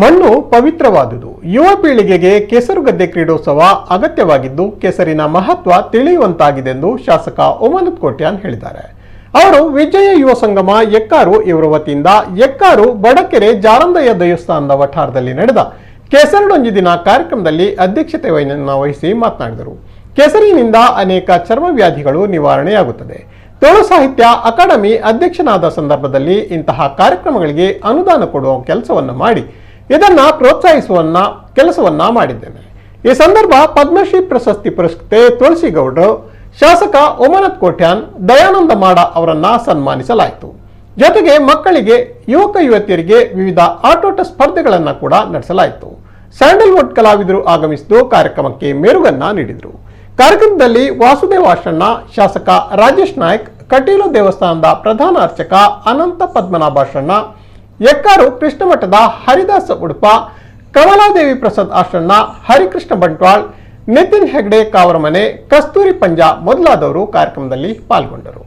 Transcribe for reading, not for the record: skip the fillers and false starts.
ಮಣ್ಣು ಪವಿತ್ರವಾದುದು. ಯುವ ಪೀಳಿಗೆಗೆ ಕೆಸರುಗದ್ದೆ ಕ್ರೀಡೋತ್ಸವ ಅಗತ್ಯವಾಗಿದ್ದು ಕೆಸರಿನ ಮಹತ್ವ ತಿಳಿಯುವಂತಾಗಿದೆ ಎಂದು ಶಾಸಕ ಒಮನತ್ ಕೋಟ್ಯಾನ್ ಹೇಳಿದ್ದಾರೆ. ಅವರು ವಿಜಯ ಯುವ ಸಂಗಮ ಎಕ್ಕಾರು ಇವರ ವತಿಯಿಂದ ಎಕ್ಕಾರು ಬಡಕೆರೆ ಜಾರಂದಯ್ಯ ದೇವಸ್ಥಾನದ ವಠಾರದಲ್ಲಿ ನಡೆದ ಕೆಸರಡೊಂಜಿ ದಿನ ಕಾರ್ಯಕ್ರಮದಲ್ಲಿ ಅಧ್ಯಕ್ಷತೆ ವಹಿಸಿ ಮಾತನಾಡಿದರು. ಕೆಸರಿನಿಂದ ಅನೇಕ ಚರ್ಮ ವ್ಯಾಧಿಗಳು ನಿವಾರಣೆಯಾಗುತ್ತದೆ. ತುಳು ಸಾಹಿತ್ಯ ಅಕಾಡೆಮಿ ಅಧ್ಯಕ್ಷನಾದ ಸಂದರ್ಭದಲ್ಲಿ ಇಂತಹ ಕಾರ್ಯಕ್ರಮಗಳಿಗೆ ಅನುದಾನ ಕೊಡುವ ಕೆಲಸವನ್ನ ಮಾಡಿ ಇದನ್ನ ಪ್ರೋತ್ಸಾಹಿಸುವ ಕೆಲಸವನ್ನ ಮಾಡಿದ್ದೇನೆ. ಈ ಸಂದರ್ಭ ಪದ್ಮಶ್ರೀ ಪ್ರಶಸ್ತಿ ಪುರಸ್ಕೃತೆ ತುಳಸಿಗೌಡರು, ಶಾಸಕ ಒಮನತ್ ಕೋಟ್ಯಾನ್, ದಯಾನಂದ ಮಾಡ ಅವರನ್ನ ಸನ್ಮಾನಿಸಲಾಯಿತು. ಜೊತೆಗೆ ಮಕ್ಕಳಿಗೆ, ಯುವಕ ಯುವತಿಯರಿಗೆ ವಿವಿಧ ಆಟೋಟ ಸ್ಪರ್ಧೆಗಳನ್ನ ಕೂಡ ನಡೆಸಲಾಯಿತು. ಸ್ಯಾಂಡಲ್ವುಡ್ ಕಲಾವಿದರು ಆಗಮಿಸಿದ್ದು ಕಾರ್ಯಕ್ರಮಕ್ಕೆ ಮೆರುಗನ್ನ ನೀಡಿದರು. ಕಾರ್ಯಕ್ರಮದಲ್ಲಿ ವಾಸುದೇವ ಆಶಣ್ಣ, ಶಾಸಕ ರಾಜೇಶ್ ನಾಯ್ಕ್, ಕಟೀಲು ದೇವಸ್ಥಾನದ ಪ್ರಧಾನ ಅರ್ಚಕ ಅನಂತ ಪದ್ಮನಾಭಾಶಣ್ಣ, ಎಕ್ಕಾರು ಕೃಷ್ಣಮಠದ ಹರಿದಾಸ ಉಡುಪ, ಕಮಲಾದೇವಿ ಪ್ರಸಾದ್ ಆಶಣ್ಣ, ಹರಿಕೃಷ್ಣ ಬಂಟ್ವಾಳ್, ನಿತಿನ್ ಹೆಗ್ಡೆ ಕಾವರಮನೆ, ಕಸ್ತೂರಿ ಪಂಜಾ ಮೊದಲಾದವರು ಕಾರ್ಯಕ್ರಮದಲ್ಲಿ ಪಾಲ್ಗೊಂಡರು.